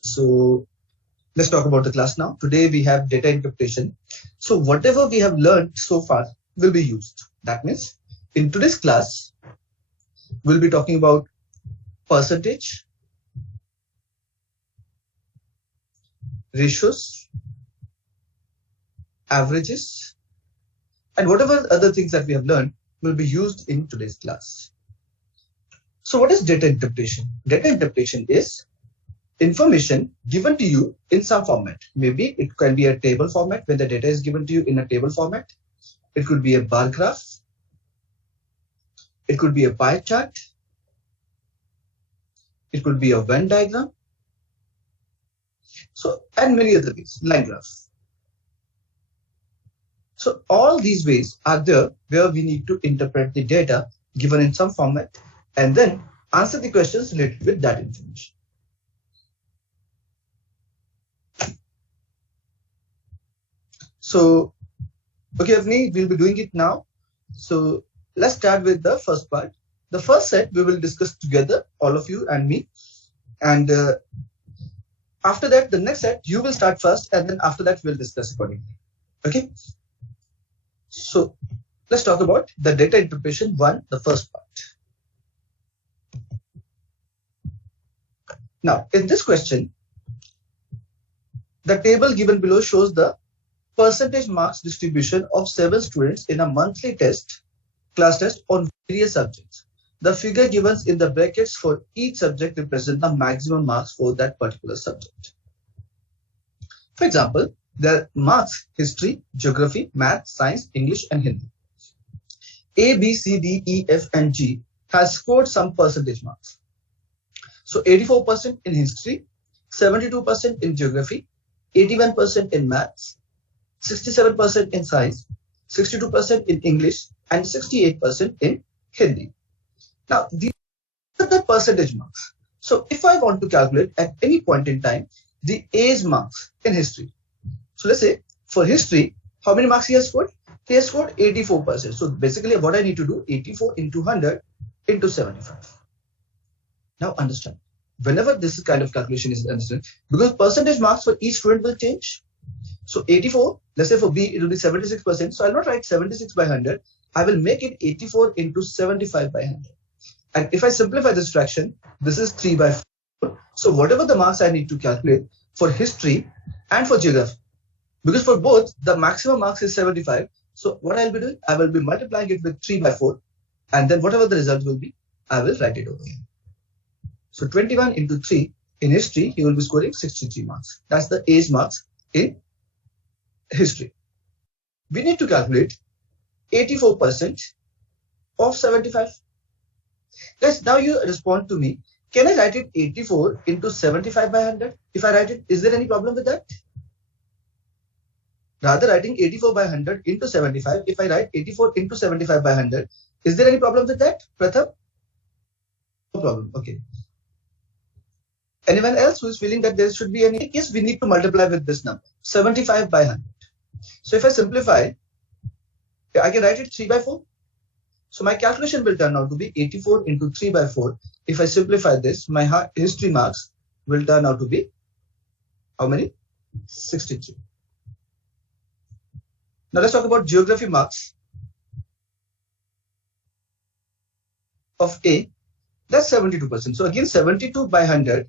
So let's talk about the class now. Today we have data interpretation. So whatever we have learned so far will be used. That means in today's class, we'll be talking about percentage, ratios, averages, and whatever other things that we have learned will be used in today's class. So what is data interpretation? Data interpretation is information given to you in some format. Maybe it can be a table format when the data is given to you in a table format. It could be a bar graph. It could be a pie chart. It could be a Venn diagram. So, and many other ways, line graphs. So all these ways are there where we need to interpret the data given in some format and then answer the questions related with that information. So, okay, Avni, we'll be doing it now. So let's start with the first part. The first set we will discuss together, all of you and me. And after that, the next set, you will start first, and then after that, we'll discuss accordingly. Okay? So let's talk about the data interpretation one, the first part. Now, in this question, the table given below shows the percentage marks distribution of 7 students in a monthly test, class test on various subjects. The figure given in the brackets for each subject represent the maximum marks for that particular subject. For example, there are marks: history, geography, math, science, English, and Hindi. A, B, C, D, E, F, and G has scored some percentage marks. So 84% in history, 72% in geography, 81% in maths, 67% in science, 62% in English, and 68% in Hindi. Now, these are the percentage marks. So if I want to calculate at any point in time the A's marks in history. So let's say for history, how many marks he has scored? He has scored 84%. So basically what I need to do, 84 into 100 into 75. Now understand, whenever this kind of calculation is understood, because percentage marks for each student will change. So 84, let's say for B, it will be 76%. So I'll not write 76 by 100. I will make it 84 into 75 by 100. And if I simplify this fraction, this is 3 by 4. So whatever the marks I need to calculate for history and for geography, because for both, the maximum marks is 75. So what I'll be doing, I will be multiplying it with 3 by 4. And then whatever the result will be, I will write it over here. So 21 into 3, in history, he will be scoring 63 marks. That's the A's marks in history. We need to calculate 84% of 75. Guys, now you respond to me. Can I write it 84 into 75 by 100? If I write it, is there any problem with that? Rather, writing 84 by 100 into 75, if I write 84 into 75 by 100, is there any problem with that, Pratham? No problem. Okay. Anyone else who is feeling that there should be any? Yes, we need to multiply with this number, 75 by 100. So if I simplify, I can write it 3 by 4. So my calculation will turn out to be 84 into 3 by 4. If I simplify this, my history marks will turn out to be how many? 63. Now let's talk about geography marks of A. That's 72%. So again, 72 by 100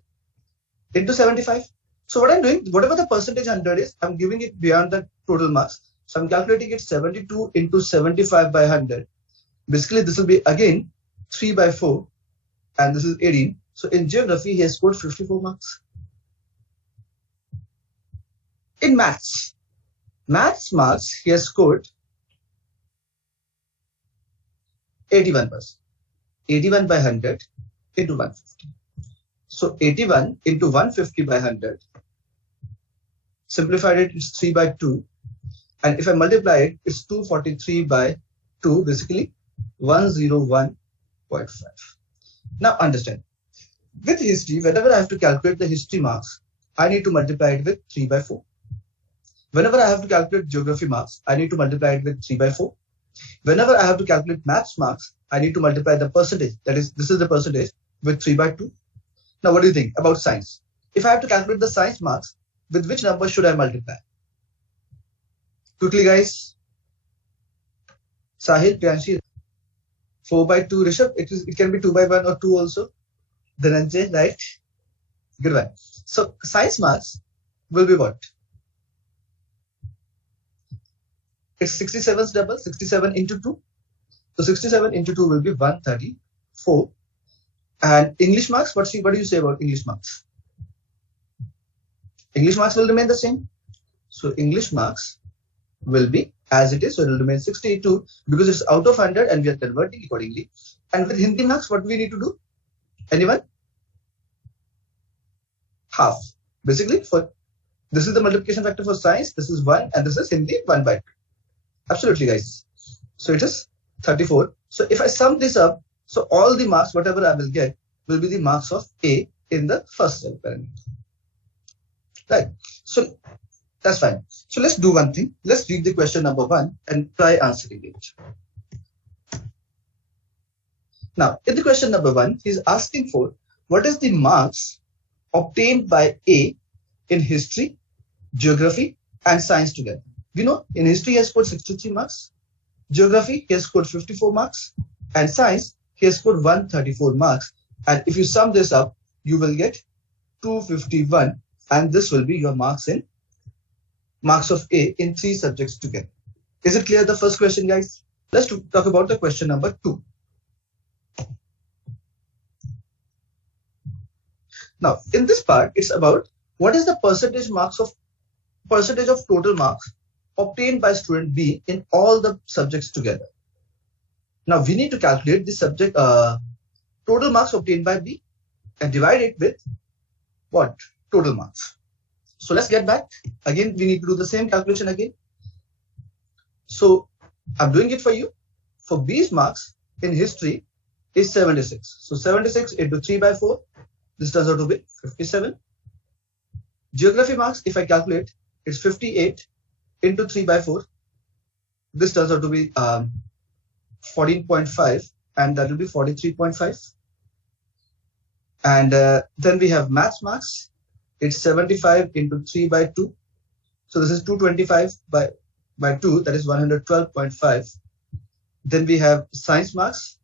into 75. So what I'm doing, whatever the percentage 100 is, I'm giving it beyond the total marks. So I'm calculating it 72 into 75 by 100. Basically, this will be again 3 by 4, and this is 18. So in geography, he has scored 54 marks. In maths marks, he has scored 81%. 81 by 100 into 150. So 81 into 150 by 100. Simplified it, it's 3 by 2. And if I multiply it, it's 243 by 2, basically 101.5. Now understand, with history, whenever I have to calculate the history marks, I need to multiply it with 3 by 4. Whenever I have to calculate geography marks, I need to multiply it with 3 by 4. Whenever I have to calculate maths marks, I need to multiply the percentage, that is, this is the percentage, with 3 by 2. Now, what do you think about science? if I have to calculate the science marks, with which number should I multiply? Quickly, guys. Sahil, Priyanshi. 4 by 2, Rishabh. It can be 2 by 1 or 2 also. Dhananjay, right? Good one. So science marks will be what? It's 67's double, 67 into 2. So 67 into 2 will be 134. And English marks, what do you say about English marks? English marks will remain the same. So English marks will be as it is. So it will remain 62 because it's out of 100 and we are converting accordingly. And with Hindi marks, what do we need to do? Anyone? Half. Basically, this is the multiplication factor for science. This is 1 and this is Hindi 1 by 2. Absolutely, guys. So it is 34. So if I sum this up, so all the marks, whatever I will get, will be the marks of A in the first cell parameter. Right. So that's fine. So let's do one thing. Let's read the question number 1 and try answering it. Now, in the question number 1, he's asking for what is the marks obtained by A in history, geography, and science together. We know in history he has scored 63 marks, geography he has scored 54 marks, and science he has scored 134 marks. And if you sum this up, you will get 251, and this will be your marks of A in 3 subjects together. Is it clear, the first question, guys? Let's talk about the question number 2. Now, in this part, it's about what is the percentage of total marks obtained by student B in all the subjects together. Now, we need to calculate the subject total marks obtained by B and divide it with what? Total marks. So let's get back. Again, we need to do the same calculation again. So I'm doing it for you. For B's marks in history is 76. So 76 into 3 by 4. This turns out to be 57. Geography marks, if I calculate, it's 58 into 3 by 4. This turns out to be 14.5, and that will be 43.5. And then we have maths marks. It's 75 into 3 by 2. So this is 225 by 2, that is 112.5. Then we have science marks,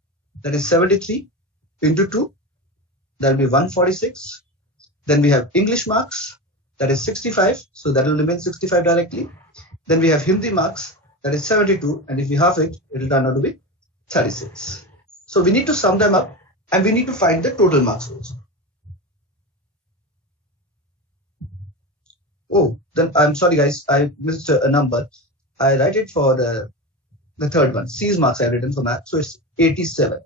that is 73 into 2, that will be 146. Then we have English marks, that is 65, so that will remain 65 directly. Then we have Hindi marks, that is 72, and if we half it, it will turn out to be 36. So we need to sum them up and we need to find the total marks also. Oh, then I'm sorry guys, I missed a number. I write it for the third one. C's marks I've written for math, so it's 87.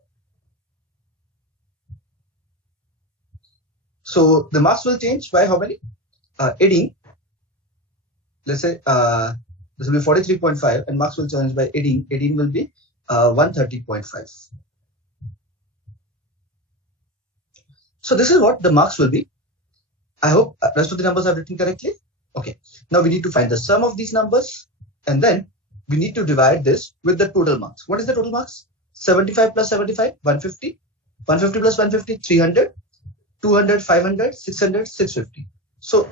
So the marks will change by how many? 18. Let's say this will be 43.5 and marks will change by 18. 18 will be 130.5. So this is what the marks will be. I hope rest of the numbers I've written correctly. Okay. Now we need to find the sum of these numbers and then we need to divide this with the total marks. What is the total marks? 75 plus 75, 150. 150 plus 150, 300. 200, 500, 600, 650. So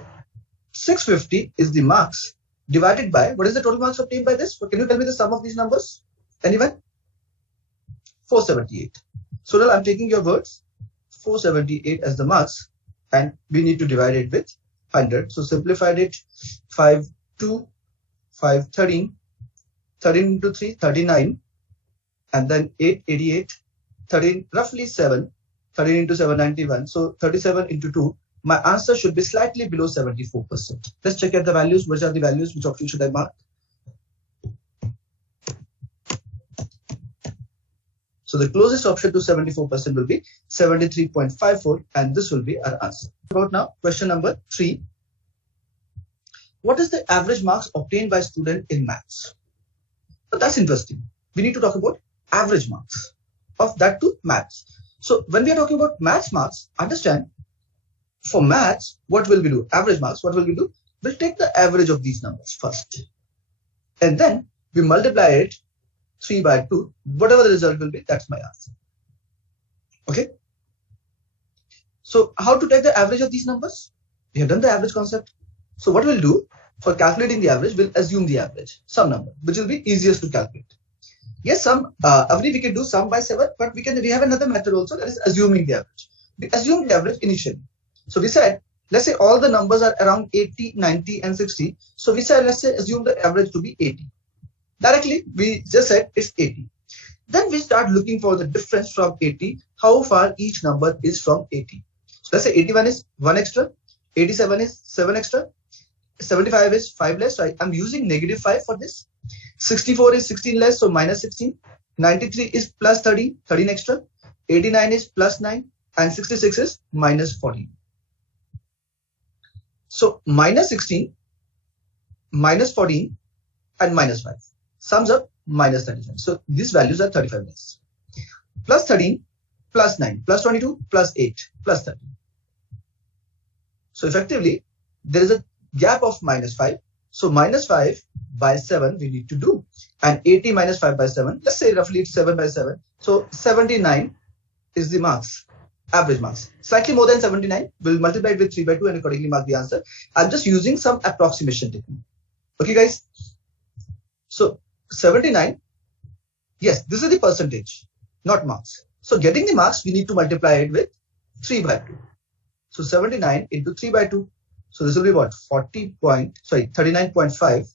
650 is the marks divided by, what is the total marks obtained by this? Can you tell me the sum of these numbers? Anyone? 478. So now I'm taking your words, 478 as the marks, and we need to divide it with 100. So simplified it, 5, 2, 5, 13, 13 into 3, 39, and then 8, 88, 13, roughly 7, 13 into 7, 91. So 37 into 2, my answer should be slightly below 74%. Let's check out the values. Which are the values? Which option should I mark? So the closest option to 74% will be 73.54, and this will be our answer. About now, question number 3. What is the average marks obtained by student in maths? But that's interesting. We need to talk about average marks of that to maths. So when we are talking about maths marks, understand, for maths, what will we do? Average marks, what will we do? We'll take the average of these numbers first. And then we multiply it 3 by 2. Whatever the result will be, that's my answer. Okay? So how to take the average of these numbers? We have done the average concept. So what we'll do for calculating the average, we'll assume the average, some number, which will be easiest to calculate. Yes, Avni, we can do sum by 7, but we have another method also, that is assuming the average. We assume the average initially. So we said, let's say all the numbers are around 80, 90, and 60. So we said, let's say assume the average to be 80. Directly, we just said it's 80. Then we start looking for the difference from 80, how far each number is from 80. So let's say 81 is 1 extra, 87 is 7 extra, 75 is 5 less. So I'm using -5 for this. 64 is 16 less, so -16. 93 is plus 13, 13 extra. 89 is plus 9, and 66 is -14. So -16, -14, and -5 sums up -35. So these values are 35 less. Plus 13, plus 9, plus 22, plus 8, plus 13. So effectively, there is a gap of -5. So -5 by 7 we need to do. And 80 minus 5 by 7, let's say roughly it's 7 by 7. So 79 is the marks, average marks. Slightly more than 79, we'll multiply it with 3 by 2 and accordingly mark the answer. I'm just using some approximation technique. Okay, guys. So 79, yes, this is the percentage, not marks. So getting the marks, we need to multiply it with 3 by 2. So 79 into 3 by 2. So this will be what? 39.5.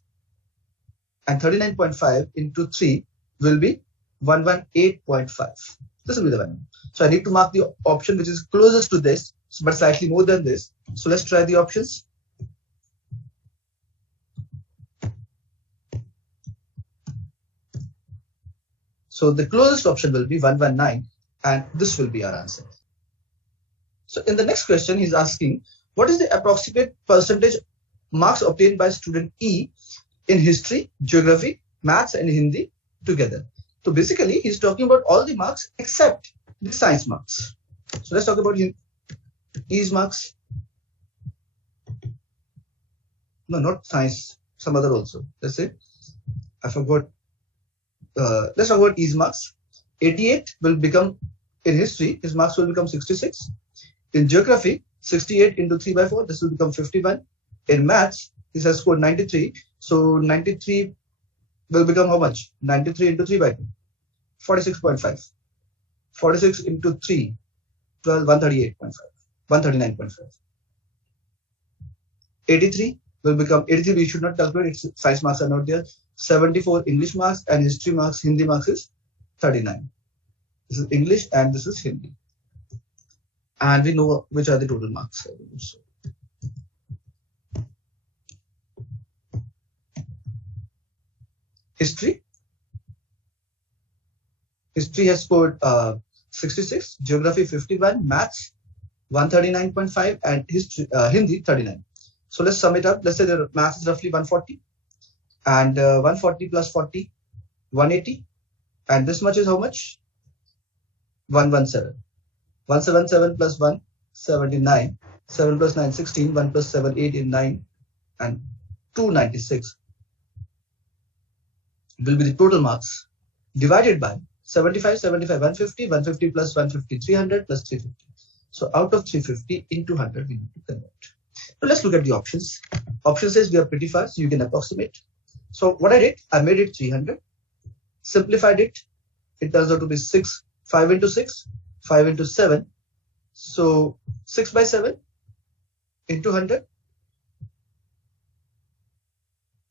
And 39.5 into 3 will be 118.5. This will be the value. So I need to mark the option which is closest to this, but slightly more than this. So let's try the options. So the closest option will be 119, and this will be our answer. So in the next question, he's asking, what is the approximate percentage marks obtained by student E in history, geography, maths, and Hindi together? So basically, he's talking about all the marks except the science marks. So let's talk about E's marks. No, not science, some other also. Let's say, I forgot. Let's talk about E's marks. 88 will become, in history, his marks will become 66. In geography, 68 into 3 by 4, this will become 51. In maths, this has scored 93. So 93 will become how much? 93 into 3 by 2, 46.5. 46 into 3, 12, 138.5, 139.5. 83 will become, 83 we should not calculate, its science marks are not there. 74 English marks, and history marks, Hindi marks is 39. This is English and this is Hindi. And we know which are the total marks. History. History has scored 66, geography 51, maths 139.5, and history, Hindi 39. So let's sum it up. Let's say the maths is roughly 140, and 140 plus 40, 180, and this much is how much? 117. 177 plus 1, 79. 7 plus 9, 16. 1 plus 7, 8, 9, and 296 will be the total marks divided by 75, 75, 150, 150 plus 150, 300 plus 350. So out of 350 into 100, we need to convert. Now let's look at the options. Option says we are pretty fast, so you can approximate. So what I did, I made it 300, simplified it. It turns out to be 6, 5 into 6, 5 into 7. So 6 by 7 into 100.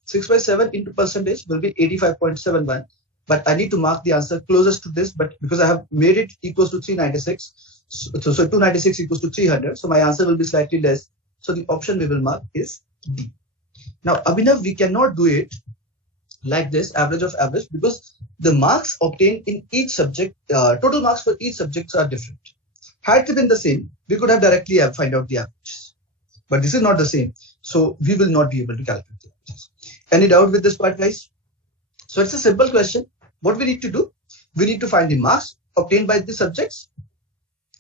6 by 7 into percentage will be 85.71. But I need to mark the answer closest to this, but because I have made it equals to 396, so 296 equals to 300, so my answer will be slightly less. So the option we will mark is D. Now, Abhinav, we cannot do it like this, average of average, because the marks obtained in each subject, total marks for each subjects are different. Had it been the same, we could have directly find out the averages. But this is not the same, so we will not be able to calculate the averages. Any doubt with this part, guys? So it's a simple question. What we need to do, we need to find the marks obtained by the subjects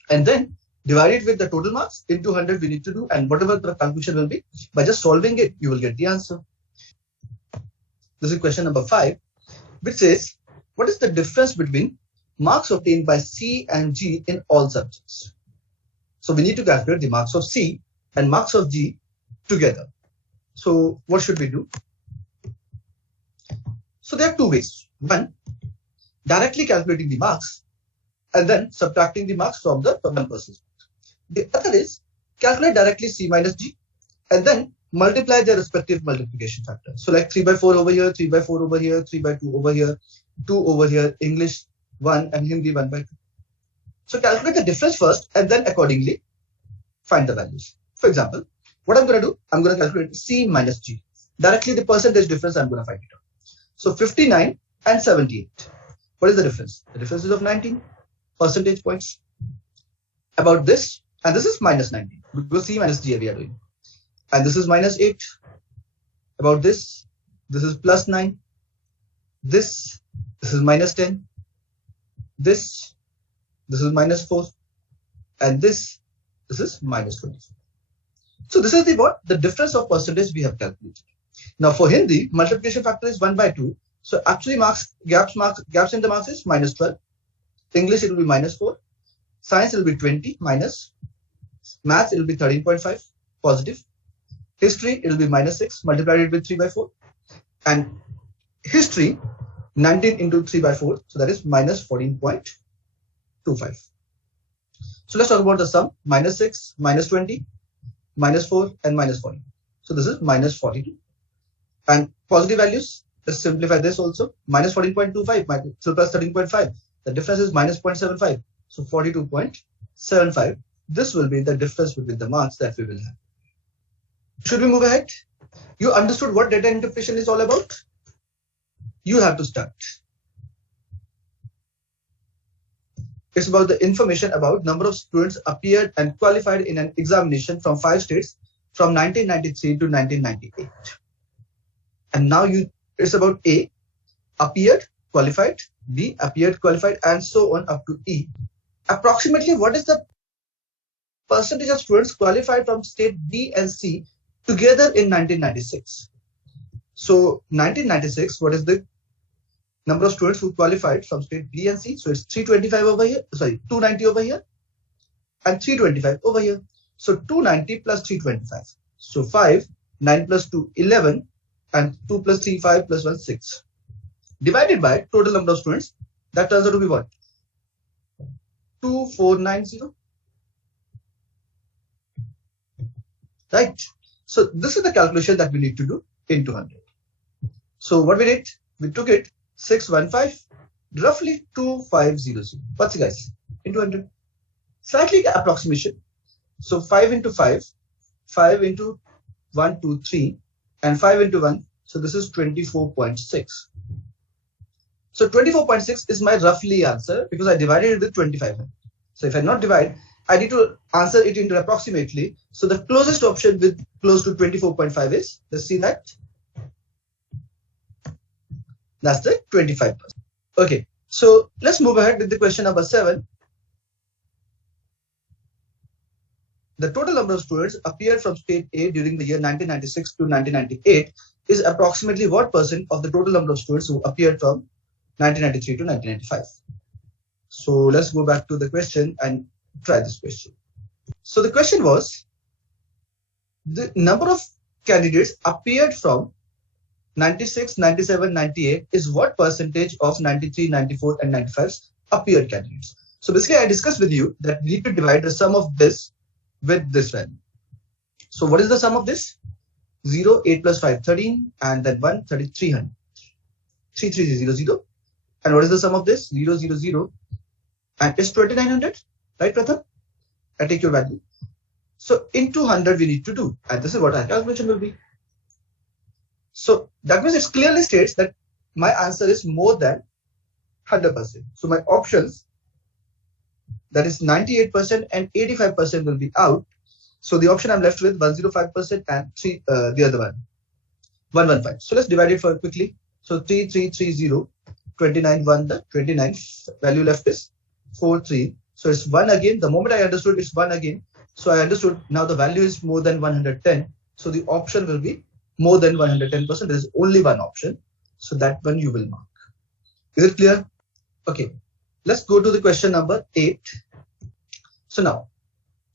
and then divide it with the total marks into 100 we need to do, and whatever the conclusion will be, by just solving it, you will get the answer. This is question number 5, which says, what is the difference between marks obtained by C and G in all subjects? So we need to calculate the marks of C and marks of G together. So what should we do? So there are two ways. One, directly calculating the marks and then subtracting the marks from the one person's. The other is calculate directly C minus G and then multiply their respective multiplication factor. So like 3 by 4 over here, 3 by 4 over here, 3 by 2 over here, 2 over here, English 1 and Hindi 1 by 2. So calculate the difference first and then accordingly find the values. For example, what I'm going to do, I'm going to calculate C minus G. Directly the percentage difference I'm going to find it out. So 59 and 78. What is the difference? The difference is of 19 percentage points. About this, and this is minus 19 because C minus G we are doing. And this is minus 8. About this is plus 9. This is minus 10. This is minus 4. And this is minus 24. So this is the difference of percentage we have calculated. Now for Hindi, multiplication factor is 1 by 2. So actually gaps in the marks is minus 12. English it will be minus 4. Science it will be 20 minus. Maths it will be 13.5 positive. History it will be minus 6 multiplied with 3 by 4. And history 19 into 3 by 4. So that is minus 14.25. So let's talk about the sum. Minus 6, minus 20, minus 4 and minus 40. So this is minus 42. And positive values, let's simplify this also. Minus 14.25 so plus 13.5. The difference is minus 0.75. So 42.75. This will be the difference between the marks that we will have. Should we move ahead? You understood what data interpretation is all about? You have to start. It's about the information about number of students appeared and qualified in an examination from 5 states from 1993 to 1998. And now it's about A, appeared, qualified, B, appeared, qualified, and so on up to E. Approximately what is the percentage of students qualified from state B and C together in 1996? So 1996, what is the number of students who qualified from state B and C? So it's 325 over here, 290 over here and 325 over here. So 290 plus 325. So 5, 9 plus 2, 11 and 2 plus 3, 5 plus 1, 6. Divided by total number of students, that turns out to be what? 2490. Right? So this is the calculation that we need to do in 200. So what we did, we took it 615, roughly 2500. What's it guys? In 200. Slightly approximation. So 5 into 5, 5 into 1, 2, 3, and 5 into 1. So this is 24.6. So 24.6 is my roughly answer because I divided it with 2500. So if I not divide, I need to answer it into approximately. So the closest option with close to 24.5 is, let's see that. That's the 25%. Okay, so let's move ahead with the question number 7. The total number of students appeared from state A during the year 1996 to 1998 is approximately what percent of the total number of students who appeared from 1993 to 1995. So let's go back to the question and try this question. So the question was, the number of candidates appeared from 96, 97, 98 is what percentage of 93, 94 and 95's appeared candidates. So basically I discussed with you that we need to divide the sum of this with this value. So what is the sum of this? 0, 8 plus 5, 13 and then 1, 300. 3300. And what is the sum of this? 0, 0, 0 and it's 2900. Right, Pratham? I take your value. So in 200 we need to do, and this is what our calculation will be. So that means it clearly states that my answer is more than 100%. So my options, that is 98% and 85% will be out. So the option I'm left with 105% and the other one 115. So let's divide it for quickly. So 3330, 29, 1, the 29 value left is 43. So it's 1 again. The moment I understood it's 1 again. So I understood now the value is more than 110. So the option will be more than 110%. There is only one option. So that one you will mark. Is it clear? Okay. Let's go to the question number 8. So now,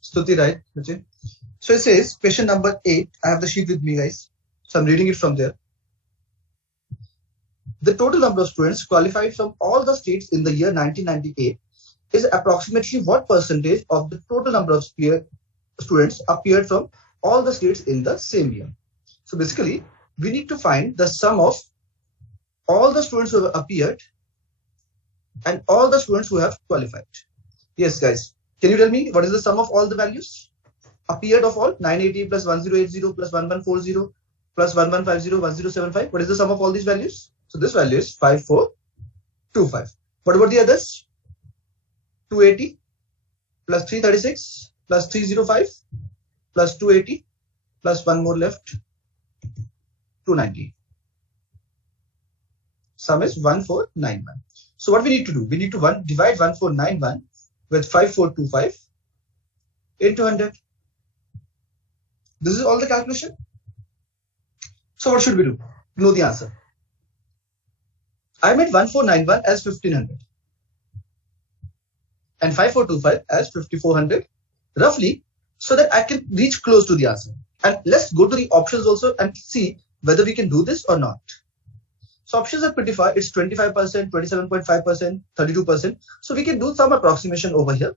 Stuti, right? So it says question number 8. I have the sheet with me, guys. So I'm reading it from there. The total number of students qualified from all the states in the year 1998 is approximately what percentage of the total number of students appeared from all the states in the same year. So basically, we need to find the sum of all the students who have appeared and all the students who have qualified. Yes, guys. Can you tell me what is the sum of all the values? Appeared of all 980 plus 1080 plus 1140 plus 1150, 1075. What is the sum of all these values? So this value is 5425. What about the others? 280 plus 336 plus 305 plus 280 plus one more left, 290. Sum is 1491. So what we need to do? We need to divide 1491 with 5425 into 100. This is all the calculation. So what should we do? Know the answer. I made 1491 as 1500 and 5425 as 5400 roughly, so that I can reach close to the answer. And let's go to the options also and see whether we can do this or not. So options are pretty far. It's 25%, 27.5%, 32%. So we can do some approximation over here.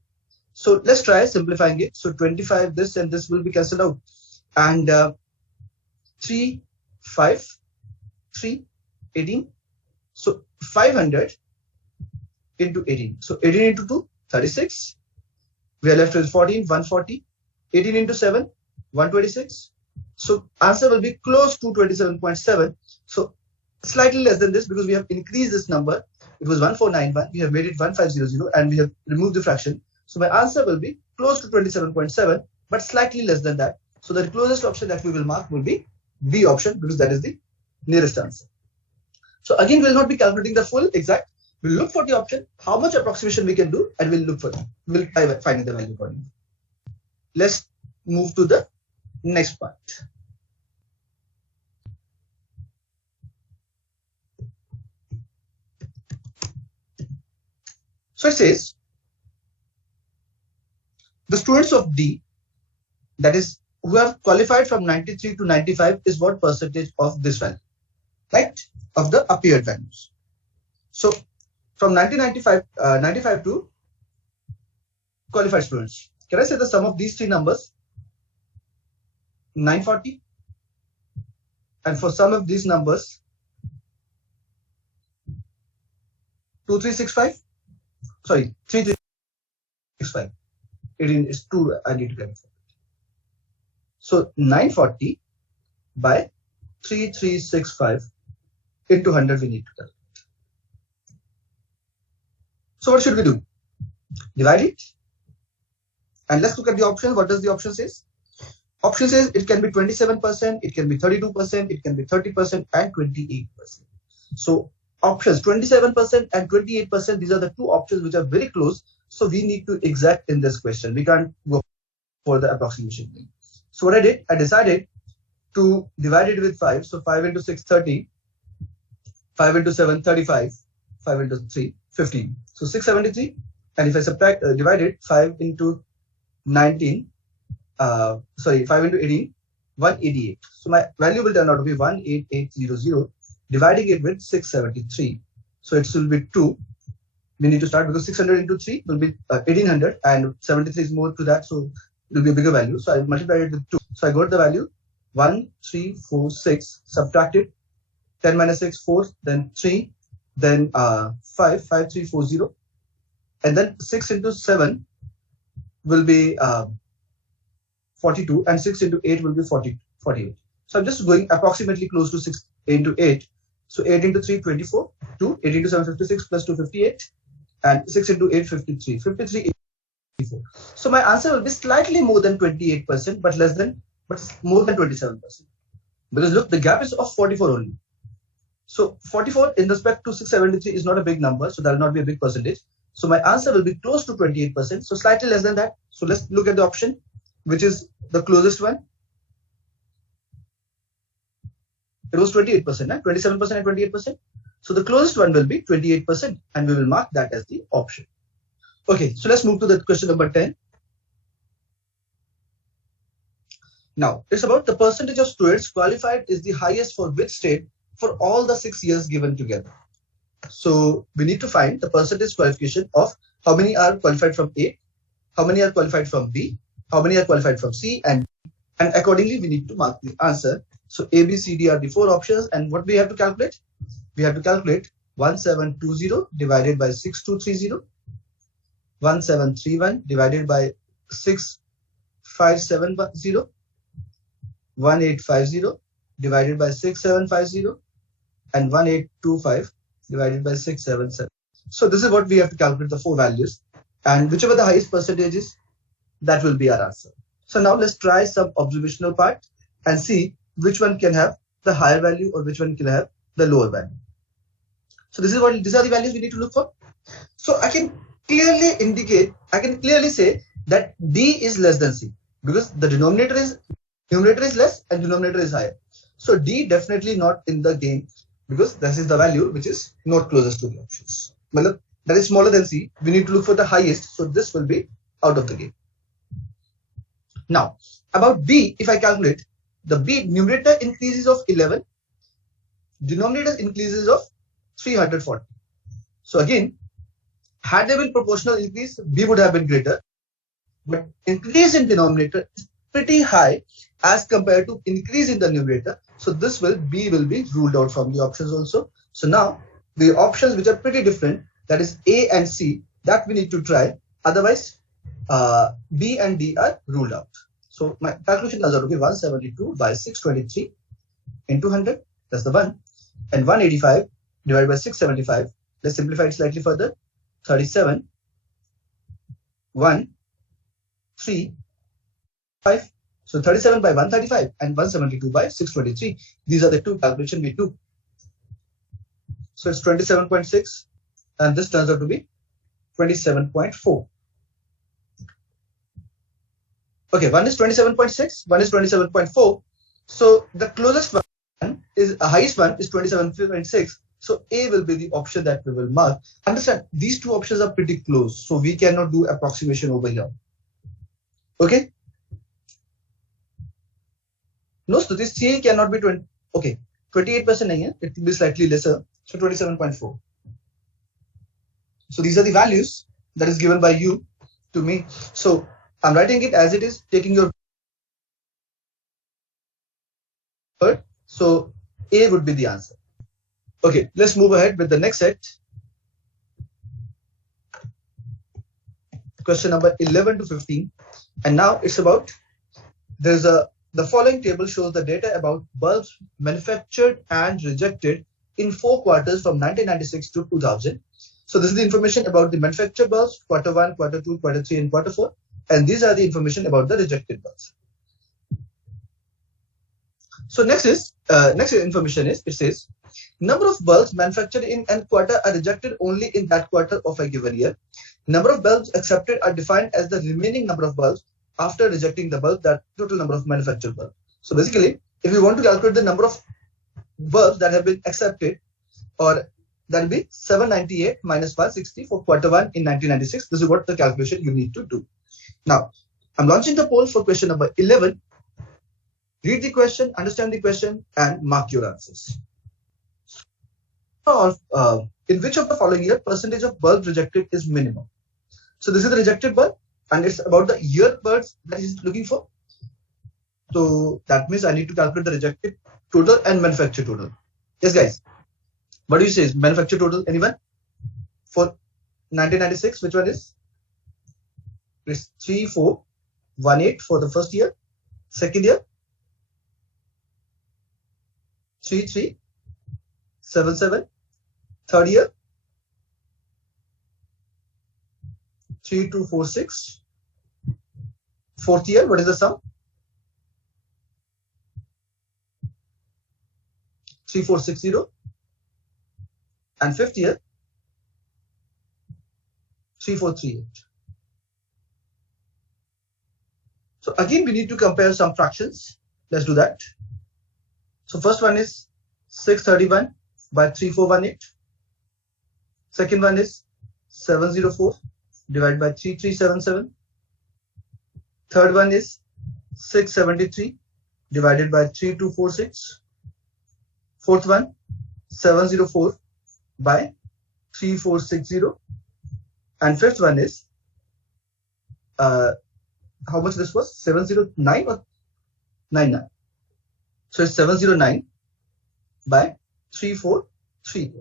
So let's try simplifying it. So 25, this and this will be cancelled out. And 3, 5, 3, 18. So 500 into 18. So 18 into 2, 36. We are left with 14, 140. 18 into 7, 126. So answer will be close to 27.7. So slightly less than this because we have increased this number. It was 1491. We have made it 1500 and we have removed the fraction. So my answer will be close to 27.7, but slightly less than that. So the closest option that we will mark will be B option because that is the nearest answer. So again, we'll not be calculating the full exact. We'll look for the option, how much approximation we can do, and we'll look for it. We'll try finding the value accordingly. Let's move to the next part. So it says, the students of D, that is, who have qualified from 93 to 95 is what percentage of this value, right? Of the appeared values. So from 95 to qualified students, can I say the sum of these three numbers? 940. And for some of these numbers, 2365. Sorry, 3365. 18 is 2. I need to get it. So 940 by 3365 into 100 we need to calculate. So what should we do? Divide it. And let's look at the option. What does the option says? Option says it can be 27%, it can be 32%, it can be 30% and 28%. So options 27% and 28%, these are the two options which are very close. So we need to exact in this question. We can't go for the approximation thing. So what I did, I decided to divide it with 5. So 5 into 6, 30. 5 into 7, 35. 5 into 3, 15. So 673. And if I divide it, 5 into 19, 5 into 18, 188. So my value will turn out to be 18800, dividing it with 673. So it will be 2. We need to start because 600 into 3 will be 1800 and 73 is more to that. So it will be a bigger value. So I multiplied it with 2. So I got the value 1346, subtracted 10 minus 6, 4, then 3, then 5, 5340. And then 6 into 7 will be 42 and 6 into 8 will be 48. So I'm just going approximately close to 6 into 8. So 8 into 3, 24, 2, 8 into 7, 56 plus 2, 58, and 6 into 8, 53, 53, 84. So my answer will be slightly more than 28%, but more than 27%. Because look, the gap is of 44 only. So 44 in respect to 673 is not a big number, so that will not be a big percentage. So my answer will be close to 28%, so slightly less than that. So let's look at the option, which is the closest one. It was 28%, 27% and 28%. So the closest one will be 28%, and we will mark that as the option. Okay, so let's move to the question number 10. Now, it's about the percentage of students qualified is the highest for which state for all the 6 years given together. So we need to find the percentage qualification of how many are qualified from A, how many are qualified from B, how many are qualified from C, and accordingly we need to mark the answer. So A, B, C, D are the 4 options, and what we have to calculate? We have to calculate 1720 divided by 6230, 1731 divided by 6570, 1850 divided by 6750, and 1825 divided by 677. So this is what we have to calculate, the 4 values, and whichever the highest percentage is, that will be our answer. So now let's try some observational part and see which one can have the higher value or which one can have the lower value. So these are the values we need to look for. So I can clearly say that D is less than C because the numerator is less and denominator is higher. So D definitely not in the game because this is the value which is not closest to the options. That is smaller than C. We need to look for the highest. So this will be out of the game. Now about B, if I calculate, the B numerator increases of 11, denominator increases of 340. So again, had there been proportional increase, B would have been greater, but increase in denominator is pretty high as compared to increase in the numerator. So this B will be ruled out from the options also. So now the options which are pretty different, that is A and C, that we need to try. Otherwise, B and D are ruled out. So my calculation is 172 by 623 into 100, that's the 1, and 185 divided by 675. Let's simplify it slightly further. 37, 1, 3, 5. So 37 by 135 and 172 by 623. These are the 2 calculations we do. So it's 27.6 and this turns out to be 27.4. Okay, one is 27.6, one is 27.4. So the closest one is, highest one is 27.6. So A will be the option that we will mark. Understand, these 2 options are pretty close. So we cannot do approximation over here. Okay. No, so this C cannot be 20. Okay, 28%. It will be slightly lesser. So 27.4. So these are the values that is given by you to me. So I'm writing it as it is, taking your word. So A would be the answer. Okay, let's move ahead with the next set. Question number 11 to 15. And now it's about, the following table shows the data about bulbs manufactured and rejected in 4 quarters from 1996 to 2000. So this is the information about the manufactured bulbs, quarter 1, quarter 2, quarter 3, and quarter 4. And these are the information about the rejected bulbs. So next information is, it says, number of bulbs manufactured in an quarter are rejected only in that quarter of a given year. Number of bulbs accepted are defined as the remaining number of bulbs after rejecting the bulb, that total number of manufactured bulbs. So basically, if you want to calculate the number of bulbs that have been accepted, or that will be 798 minus 160 for quarter 1 in 1996. This is what the calculation you need to do. Now, I'm launching the poll for question number 11. Read the question, understand the question, and mark your answers. In which of the following year percentage of bulbs rejected is minimum? So this is the rejected bulb, and it's about the year bulbs that he's looking for. So that means I need to calculate the rejected total and manufactured total. Yes, guys. What do you say? Manufactured total, anyone? For 1996, which one is? It's 3418 for the first year. Second year, 3377. Third year, 3246. Fourth year, what is the sum? 3460. And fifth year, 3438. So again, we need to compare some fractions. Let's do that. So first one is 631 by 3418. Second one is 704 divided by 3377. Third one is 673 divided by 3246. Fourth one, 704 by 3460. And fifth one is, how much this was? 709 or 99? So it's 709 by 3438.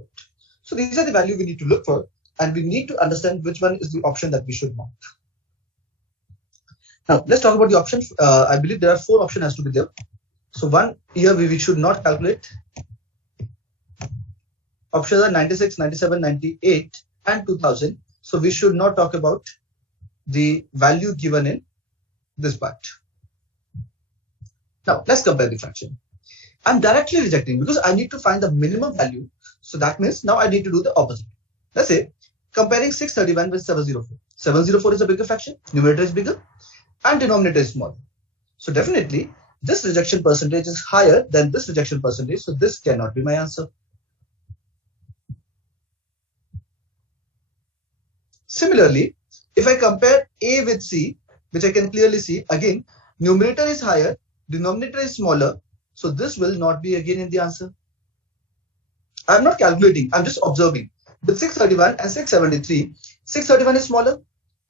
So these are the value we need to look for, and we need to understand which one is the option that we should mark. Now let's talk about the options. I believe there are 4 options has to be there. So one here we should not calculate. Options are 96, 97, 98 and 2000. So we should not talk about the value given in this part. Now let's compare the fraction. I'm directly rejecting because I need to find the minimum value. So that means now I need to do the opposite. Let's say comparing 631 with 704. 704 is a bigger fraction, numerator is bigger and denominator is smaller. So definitely this rejection percentage is higher than this rejection percentage. So this cannot be my answer. Similarly, if I compare A with C, which I can clearly see, again, numerator is higher, denominator is smaller. So this will not be again in the answer. I'm not calculating, I'm just observing. With 631 and 673, 631 is smaller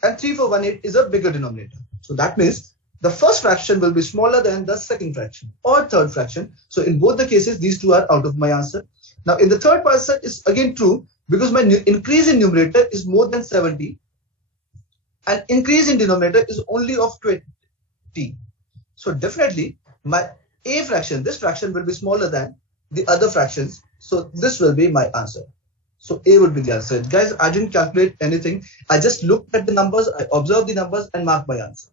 and 3418 is a bigger denominator. So that means the first fraction will be smaller than the second fraction or third fraction. So in both the cases, these two are out of my answer. Now in the third person is again true because my increase in numerator is more than 70 and increase in denominator is only of 20. So definitely my A fraction, this fraction will be smaller than the other fractions. So this will be my answer. So A would be the answer. Guys, I didn't calculate anything. I just looked at the numbers, I observed the numbers and marked my answer.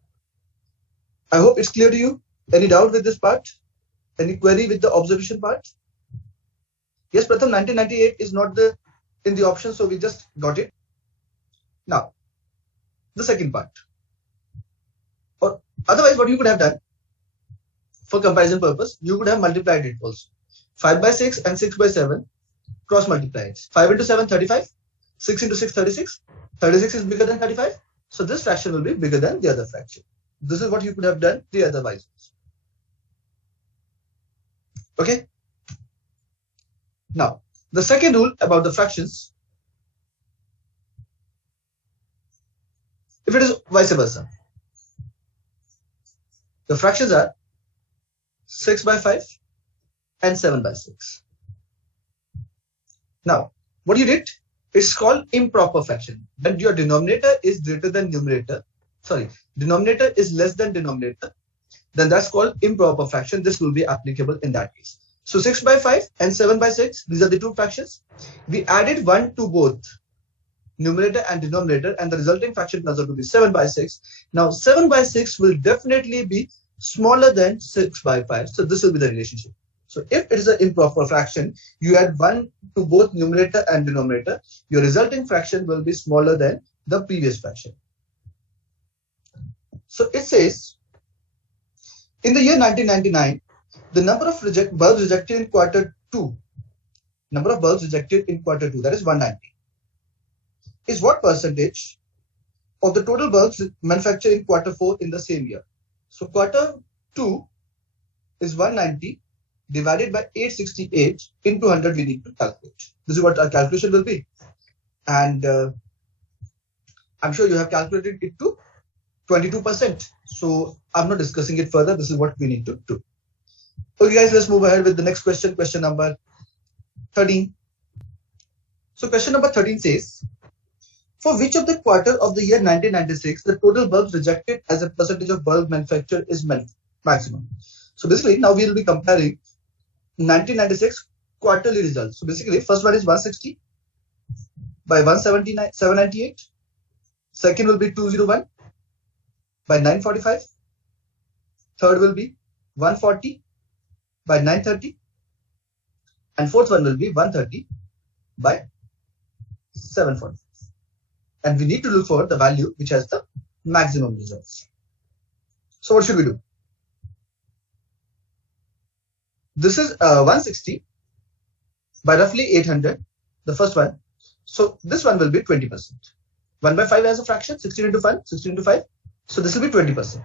I hope it's clear to you. Any doubt with this part? Any query with the observation part? Yes, Pratham, 1998 is not in the option, so we just got it. Now, the second part. Or otherwise, what you could have done for comparison purpose, you could have multiplied it also. 5 by 6 and 6 by 7 cross multiplied. 5 into 7, 35. 6 into 6, 36. 36 is bigger than 35. So this fraction will be bigger than the other fraction. This is what you could have done the otherwise. Okay. Now, the second rule about the fractions, if it is vice versa, the fractions are 6 by 5 and 7 by 6. Now, what you did, it's called improper fraction. When your denominator is greater than numerator, denominator is less than denominator, then that's called improper fraction. This will be applicable in that case. So 6 by 5 and 7 by 6, these are the two fractions. We added 1 to both numerator and denominator, and the resulting fraction turns out to be 7 by 6. Now 7 by 6 will definitely be smaller than 6 by 5. So this will be the relationship. So if it is an improper fraction, you add 1 to both numerator and denominator, your resulting fraction will be smaller than the previous fraction. So it says, in the year 1999, the number of bulbs rejected in quarter 2, that is 190, is what percentage of the total bulbs manufactured in quarter 4 in the same year? So quarter 2 is 190 divided by 868 into 100 we need to calculate. This is what our calculation will be. And I'm sure you have calculated it to 22%. So I'm not discussing it further. This is what we need to do. Okay guys, let's move ahead with the next question, question number 13. So question number 13 says, for which of the quarter of the year 1996 the total bulbs rejected as a percentage of bulb manufactured is maximum? So basically now we will be comparing 1996 quarterly results. So basically first one is 160 by 798. Second will be 201 by 945. Third will be 140 by 930. And fourth one will be 130 by 740. And we need to look for the value which has the maximum results. So what should we do? This is 160 by roughly 800, the first one. So this one will be 20%. 1 by 5 as a fraction, 16 into 5, 16 into 5. So this will be 20%.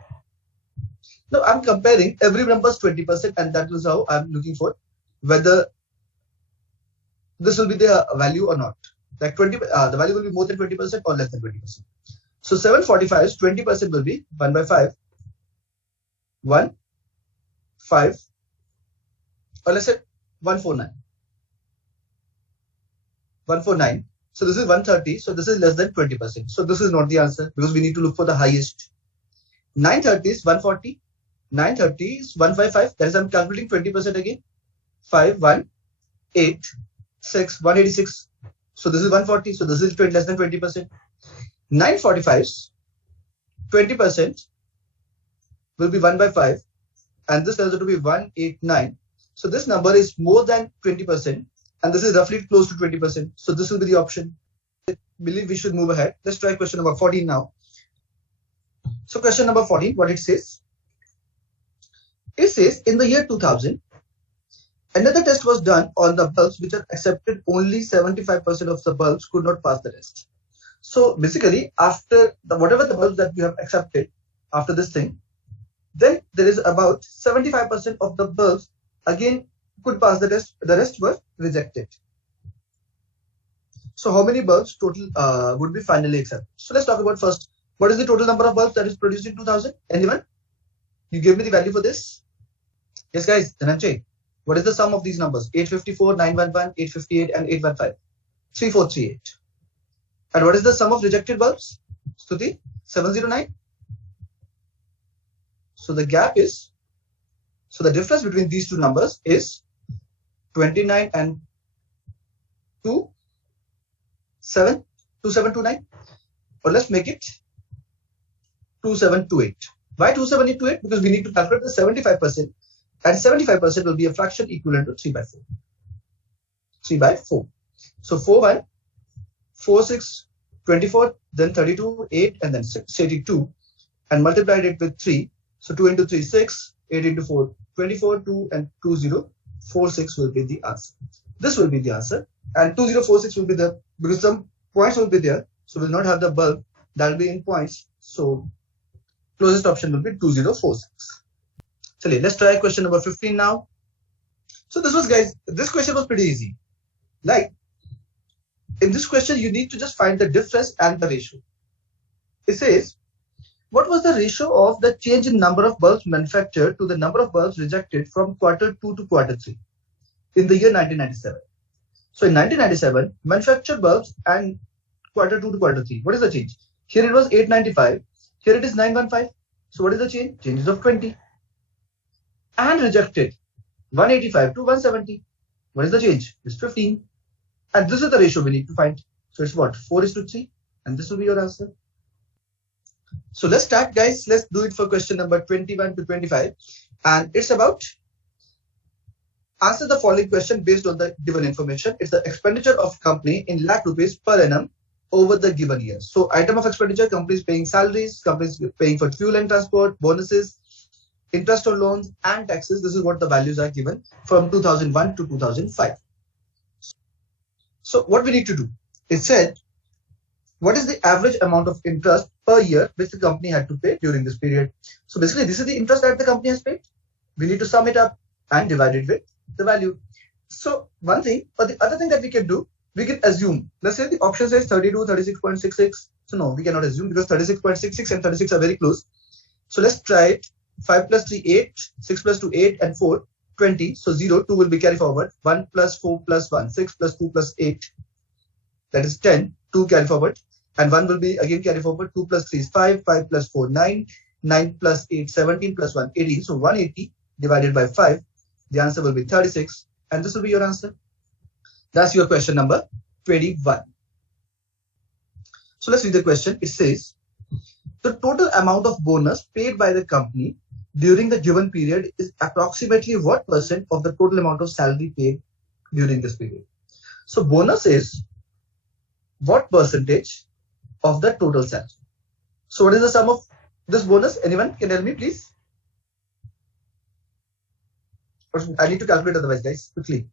Now I'm comparing every number is 20%, and that is how I'm looking for whether this will be the value or not. Like the value will be more than 20% or less than 20%. So 745's 20% will be 1 by 5, 1, 5, or let's say 149. 149. So this is 130. So this is less than 20%. So this is not the answer because we need to look for the highest. 930 is 140. 930 is 155. That is, I'm calculating 20% again. 5, 1, 8, 6, 186. So this is 140. So this is less than 20%. 945's 20% will be 1 by 5. And this turns out to be 189. So this number is more than 20%. And this is roughly close to 20%. So this will be the option. I believe we should move ahead. Let's try question number 14 now. So question number 14, what it says? It says, in the year 2000, another test was done on the bulbs which are accepted. Only 75% of the bulbs could not pass the test. So basically, after whatever the bulbs that we have accepted after this thing, then there is about 75% of the bulbs again could pass the test. The rest were rejected. So how many bulbs total would be finally accepted? So let's talk about first. What is the total number of bulbs that is produced in 2000? Anyone? You give me the value for this? Yes, guys. Dhananjay. What is the sum of these numbers? 854, 911, 858, and 815. 3438. And what is the sum of rejected bulbs? Stuti? 709. So the gap is, so the difference between these two numbers is 29 and 2729. Or let's make it 2728. Why 2728? Because we need to calculate the 75%, and 75% will be a fraction equivalent to 3 by 4. 3 by 4. So 4, 1, 4, 6, 24, then 32, 8, and then 6, 82, and multiplied it with 3. So 2 into 3, 6, 8 into 4, 24, 2, and 2046 will be the answer. This will be the answer, and 2046 will be the, because some points will be there, so we'll not have the bulb that will be in points. So closest option will be 2046. So let's try question number 15 now. So this was, guys, this question was pretty easy. Like, in this question, you need to just find the difference and the ratio. It says, what was the ratio of the change in number of bulbs manufactured to the number of bulbs rejected from quarter 2 to quarter 3 in the year 1997? So in 1997, manufactured bulbs and quarter 2 to quarter 3, what is the change? Here it was 895, here it is 915. So what is the change? Changes of 20. And rejected 185 to 170. What is the change? It's 15. And this is the ratio we need to find. So it's what? 4:3. And this will be your answer. So let's start, guys. Let's do it for question number 21 to 25. And it's about answer the following question based on the given information. It's the expenditure of company in lakh rupees per annum over the given year. So item of expenditure, companies paying salaries, companies paying for fuel and transport, bonuses, interest on loans, and taxes. This is what the values are given from 2001 to 2005. So what we need to do? It said, what is the average amount of interest per year which the company had to pay during this period? So basically, this is the interest that the company has paid. We need to sum it up and divide it with the value. So one thing, or the other thing that we can do, we can assume, let's say the option says 32, 36.66. So no, we cannot assume because 36.66 and 36 are very close. So let's try it. 5 plus 3, 8, 6 plus 2, 8, and 4, 20. So 0, 2 will be carried forward. 1 plus 4 plus 1, 6 plus 2 plus 8. That is 10, 2 carry forward. And 1 will be again carry forward. 2 plus 3 is 5, 5 plus 4, 9, 9 plus 8, 17 plus 1, 18. So 180 divided by 5. The answer will be 36. And this will be your answer. That's your question number 21. So let's read the question. It says, the total amount of bonus paid by the company during the given period is approximately what percent of the total amount of salary paid during this period? So bonus is what percentage of the total salary? So what is the sum of this bonus? Anyone can tell me, please? I need to calculate otherwise, guys, quickly.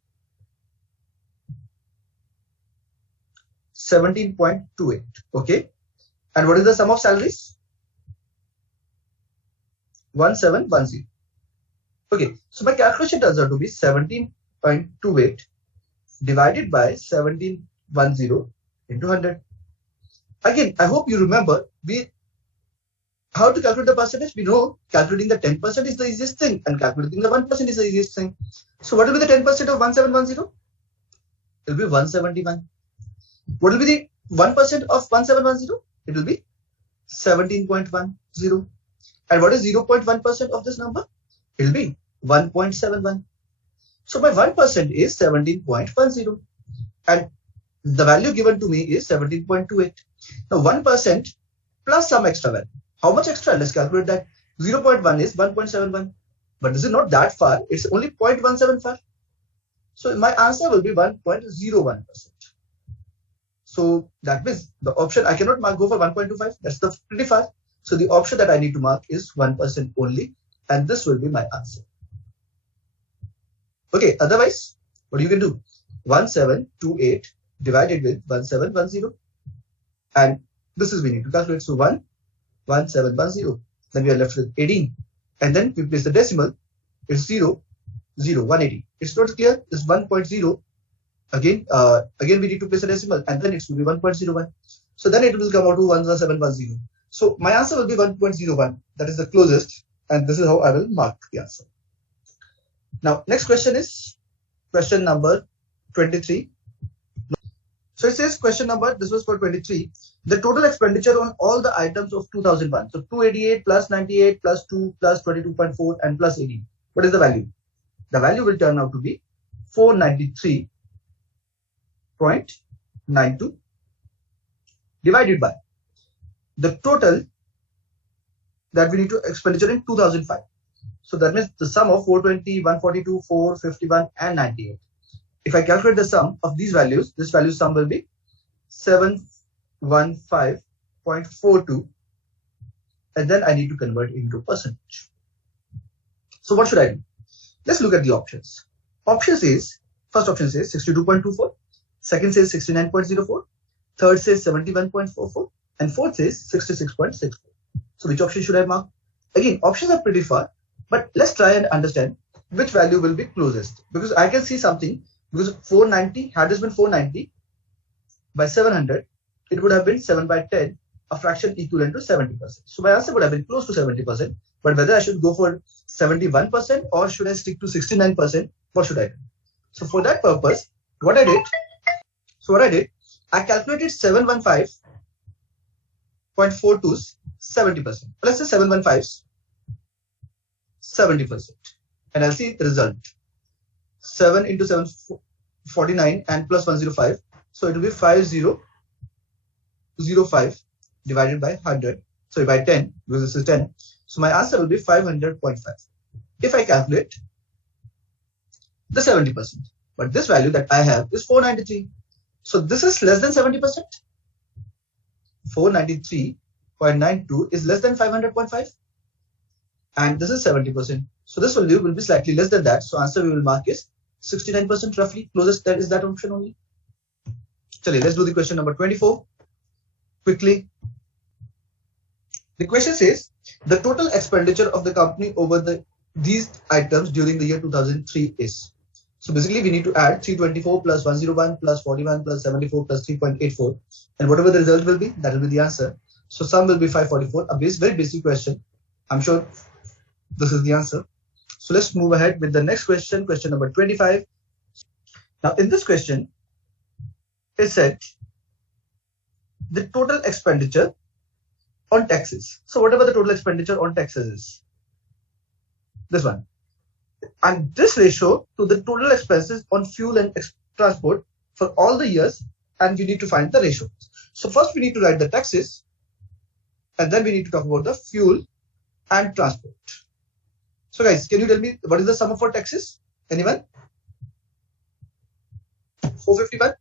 17.28. Okay. And what is the sum of salaries? 1710. Okay, so my calculation turns out to be 17.28 divided by 1710 into 100. Again, I hope you remember how to calculate the percentage. We know calculating the 10% is the easiest thing and calculating the 1% is the easiest thing. So what will be the 10% of 1710? It will be 171. What will be the 1% of 1710? It will be 17.10. And what is 0.1% of this number? It will be 1.71. So my 1% is 17.10. And the value given to me is 17.28. Now 1% plus some extra value. How much extra? Let's calculate that. 0.1 is 1.71. But this is not that far. It's only 0.17 far. So my answer will be 1.01%. So that means the option I cannot go for 1.25. That's pretty far. So the option that I need to mark is 1% only. And this will be my answer. Okay, otherwise, what you can do? 1728 divided with 1710. And this is we need to calculate. So 1710. Then we are left with 18. And then we place the decimal. It's 0, 180. It's not clear. It's 1.0. Again, we need to place a decimal. And then it will be 1.01. So then it will come out to 1710. So my answer will be 1.01. That is the closest. And this is how I will mark the answer. Now, next question is question number 23. So it says this was for 23. The total expenditure on all the items of 2001. So 288 plus 98 plus 2 plus 22.4 and plus 18. What is the value? The value will turn out to be 493.92 divided by the total that we need to expenditure in 2005. So that means the sum of 420, 142, 451 and 98. If I calculate the sum of these values, this value sum will be 715.42, and then I need to convert into percentage. So what should I do? Let's look at the options. First option says 62.24, second says 69.04, third says 71.44, and fourth says 66.64. So which option should I mark? Again, options are pretty far, but let's try and understand which value will be closest, because I can see something. Because 490, had this been 490 by 700, it would have been 7 by 10, a fraction equivalent to 70%. So my answer would have been close to 70%. But whether I should go for 71% or should I stick to 69%, what should I do? So for that purpose, what I did, I calculated 715.42's 70%. Let's say 715's 70%. And I'll see the result. 7 into 7, 49 and plus 105. So it will be 5005 divided by 100. So by 10, because this is 10. So my answer will be 500.5. If I calculate the 70%. But this value that I have is 493. So this is less than 70%. 493.92 is less than 500.5. And this is 70%. So this value will be slightly less than that. So answer we will mark is 69% roughly. Closest that is that option only. Chale, let's do the question number 24 quickly. The question says the total expenditure of the company over these items during the year 2003 is. So basically we need to add 324 plus 101 plus 41 plus 74 plus 3.84, and whatever the result will be, that will be the answer. So sum will be 544. A very basic question. I'm sure this is the answer. So let's move ahead with the next question, question number 25. Now in this question, it said the total expenditure on taxes. So whatever the total expenditure on taxes is, this one. And this ratio to the total expenses on fuel and transport for all the years, and we need to find the ratio. So first we need to write the taxes, and then we need to talk about the fuel and transport. So guys, can you tell me what is the sum of our taxes? Anyone? 451.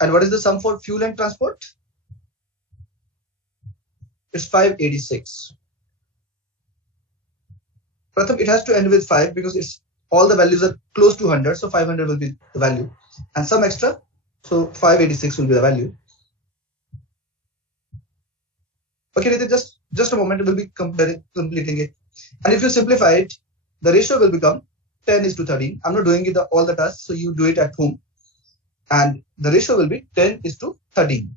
And what is the sum for fuel and transport? It's 586. Pratham, it has to end with 5 because it's all the values are close to 100. So 500 will be the value. And some extra. So 586 will be the value. Okay, just a moment. We'll be completing it. And if you simplify it, the ratio will become 10:13. I'm not doing it all the tasks, so you do it at home. And the ratio will be 10:13.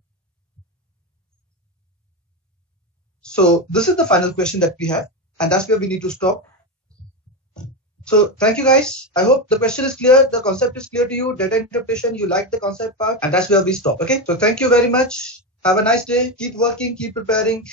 So this is the final question that we have, and that's where we need to stop. So thank you guys. I hope the question is clear, the concept is clear to you, data interpretation, you like the concept part, and that's where we stop. Okay, so thank you very much. Have a nice day. Keep working, keep preparing.